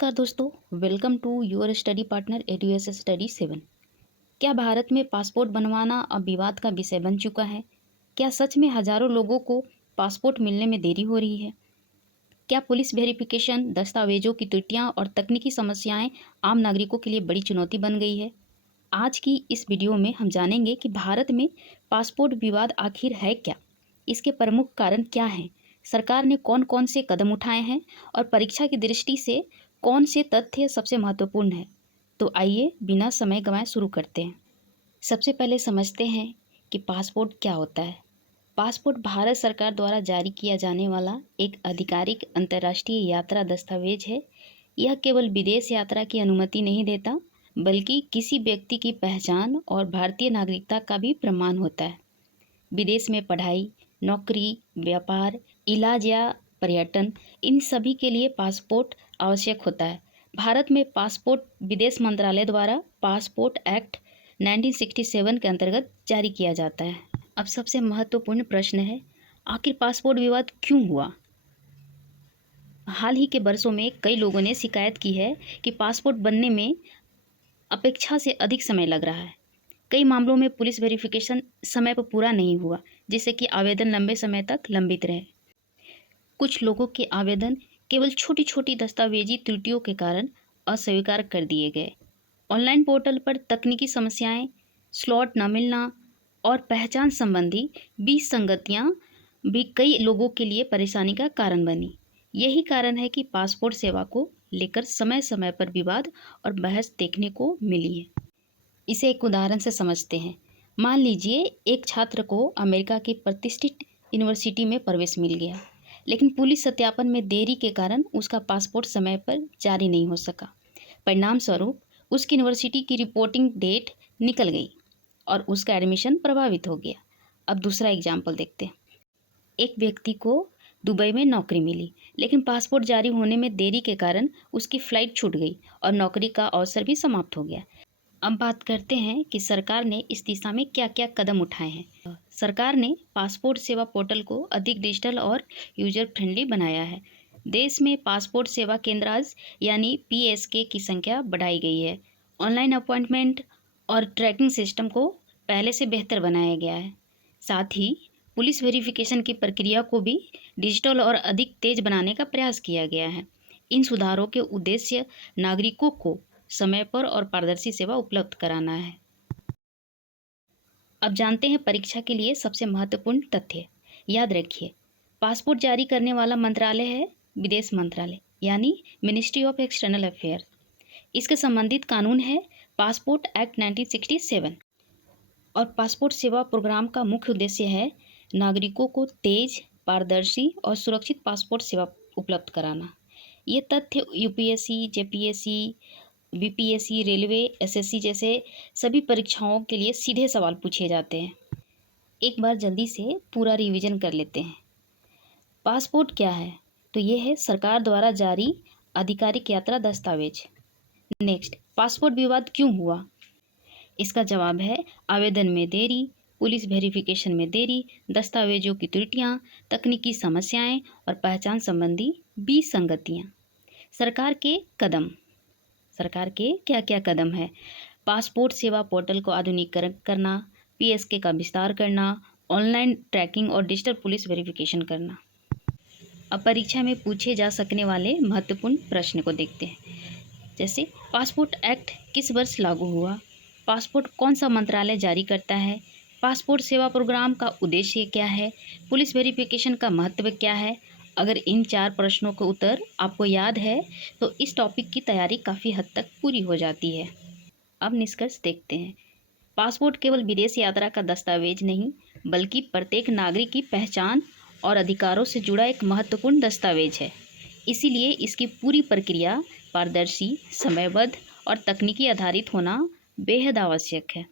नमस्कार दोस्तों, welcome to your study partner एडुएस स्टडी 7। क्या भारत में पासपोर्ट बनवाना अब विवाद का विषय बन चुका है? क्या सच में हजारों लोगों को पासपोर्ट मिलने में देरी हो रही है? क्या पुलिस वेरिफिकेशन, दस्तावेजों की त्रुटियां और तकनीकी समस्याएं आम नागरिकों के लिए बड़ी चुनौती बन गई है? आज की इस वीडियो में हम जानेंगे कि भारत में पासपोर्ट विवाद आखिर है क्या, इसके प्रमुख कारण क्या हैं, सरकार ने कौन कौन से कदम उठाए हैं और परीक्षा की दृष्टि से कौन से तथ्य सबसे महत्वपूर्ण है। तो आइए बिना समय गंवाए शुरू करते हैं। सबसे पहले समझते हैं कि पासपोर्ट क्या होता है। पासपोर्ट भारत सरकार द्वारा जारी किया जाने वाला एक आधिकारिक अंतर्राष्ट्रीय यात्रा दस्तावेज है। यह केवल विदेश यात्रा की अनुमति नहीं देता, बल्कि किसी व्यक्ति की पहचान और भारतीय नागरिकता का भी प्रमाण होता है। विदेश में पढ़ाई, नौकरी, व्यापार, इलाज या पर्यटन, इन सभी के लिए पासपोर्ट आवश्यक होता है। भारत में पासपोर्ट विदेश मंत्रालय द्वारा पासपोर्ट एक्ट 1967 के अंतर्गत जारी किया जाता है। अब सबसे महत्वपूर्ण प्रश्न है, आखिर पासपोर्ट विवाद क्यों हुआ? हाल ही के वर्षों में कई लोगों ने शिकायत की है कि पासपोर्ट बनने में अपेक्षा से अधिक समय लग रहा है। कई मामलों में पुलिस वेरिफिकेशन समय पर पूरा नहीं हुआ, जिससे कि आवेदन लंबे समय तक लंबित रहे। कुछ लोगों के आवेदन केवल छोटी छोटी दस्तावेजी त्रुटियों के कारण अस्वीकार कर दिए गए। ऑनलाइन पोर्टल पर तकनीकी समस्याएं, स्लॉट न मिलना और पहचान संबंधी विसंगतियां भी कई लोगों के लिए परेशानी का कारण बनी। यही कारण है कि पासपोर्ट सेवा को लेकर समय समय पर विवाद और बहस देखने को मिली है। इसे एक उदाहरण से समझते हैं। मान लीजिए एक छात्र को अमेरिका की प्रतिष्ठित यूनिवर्सिटी में प्रवेश मिल गया, लेकिन पुलिस सत्यापन में देरी के कारण उसका पासपोर्ट समय पर जारी नहीं हो सका। परिणाम स्वरूप उसकी यूनिवर्सिटी की रिपोर्टिंग डेट निकल गई और उसका एडमिशन प्रभावित हो गया। अब दूसरा एग्जाम्पल देखते हैं। एक व्यक्ति को दुबई में नौकरी मिली, लेकिन पासपोर्ट जारी होने में देरी के कारण उसकी फ्लाइट छूट गई और नौकरी का अवसर भी समाप्त हो गया। अब बात करते हैं कि सरकार ने इस दिशा में क्या क्या कदम उठाए हैं। सरकार ने पासपोर्ट सेवा पोर्टल को अधिक डिजिटल और यूजर फ्रेंडली बनाया है। देश में पासपोर्ट सेवा केंद्र आज यानी पीएसके की संख्या बढ़ाई गई है। ऑनलाइन अपॉइंटमेंट और ट्रैकिंग सिस्टम को पहले से बेहतर बनाया गया है। साथ ही पुलिस वेरिफिकेशन की प्रक्रिया को भी डिजिटल और अधिक तेज बनाने का प्रयास किया गया है। इन सुधारों के उद्देश्य नागरिकों को समय पर और पारदर्शी सेवा उपलब्ध कराना है। अब जानते हैं परीक्षा के लिए सबसे महत्वपूर्ण तथ्य। याद रखिए, पासपोर्ट जारी करने वाला मंत्रालय है विदेश मंत्रालय, यानी मिनिस्ट्री ऑफ एक्सटर्नल अफेयर्स। इसके संबंधित कानून है पासपोर्ट एक्ट 1967 और पासपोर्ट सेवा प्रोग्राम का मुख्य उद्देश्य है नागरिकों को तेज, पारदर्शी और सुरक्षित पासपोर्ट सेवा उपलब्ध कराना। ये तथ्य UPSC, JPSC, BPSC, railway, SSC जैसे सभी परीक्षाओं के लिए सीधे सवाल पूछे जाते हैं। एक बार जल्दी से पूरा रिवीजन कर लेते हैं। पासपोर्ट क्या है? तो ये है सरकार द्वारा जारी आधिकारिक यात्रा दस्तावेज। नेक्स्ट, पासपोर्ट विवाद क्यों हुआ? इसका जवाब है आवेदन में देरी, पुलिस वेरिफिकेशन में देरी, दस्तावेजों की त्रुटियां, तकनीकी समस्याएं और पहचान संबंधी विसंगतियां। सरकार के क्या क्या कदम है? पासपोर्ट सेवा पोर्टल को आधुनिकीकरण करना, पीएसके का विस्तार करना, ऑनलाइन ट्रैकिंग और डिजिटल पुलिस वेरिफिकेशन करना। अब परीक्षा में पूछे जा सकने वाले महत्वपूर्ण प्रश्न को देखते हैं। जैसे पासपोर्ट एक्ट किस वर्ष लागू हुआ? पासपोर्ट कौन सा मंत्रालय जारी करता है? पासपोर्ट सेवा प्रोग्राम का उद्देश्य क्या है? पुलिस वेरिफिकेशन का महत्व क्या है? अगर इन 4 प्रश्नों का उत्तर आपको याद है तो इस टॉपिक की तैयारी काफ़ी हद तक पूरी हो जाती है। अब निष्कर्ष देखते हैं। पासपोर्ट केवल विदेश यात्रा का दस्तावेज नहीं, बल्कि प्रत्येक नागरिक की पहचान और अधिकारों से जुड़ा एक महत्वपूर्ण दस्तावेज है। इसीलिए इसकी पूरी प्रक्रिया पारदर्शी, समयबद्ध और तकनीकी आधारित होना बेहद आवश्यक है।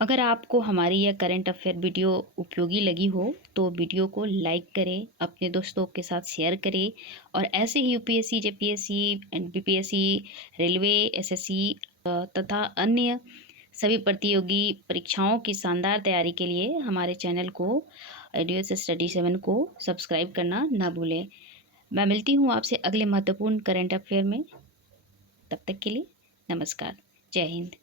अगर आपको हमारी यह करंट अफेयर वीडियो उपयोगी लगी हो तो वीडियो को लाइक करें, अपने दोस्तों के साथ शेयर करें और ऐसे ही UPSC, JPSC, BPSC, railway, SSC तथा अन्य सभी प्रतियोगी परीक्षाओं की शानदार तैयारी के लिए हमारे चैनल को एडुएस स्टडी 7 को सब्सक्राइब करना ना भूलें। मैं मिलती हूँ आपसे अगले महत्वपूर्ण करंट अफेयर में। तब तक के लिए नमस्कार। जय हिंद।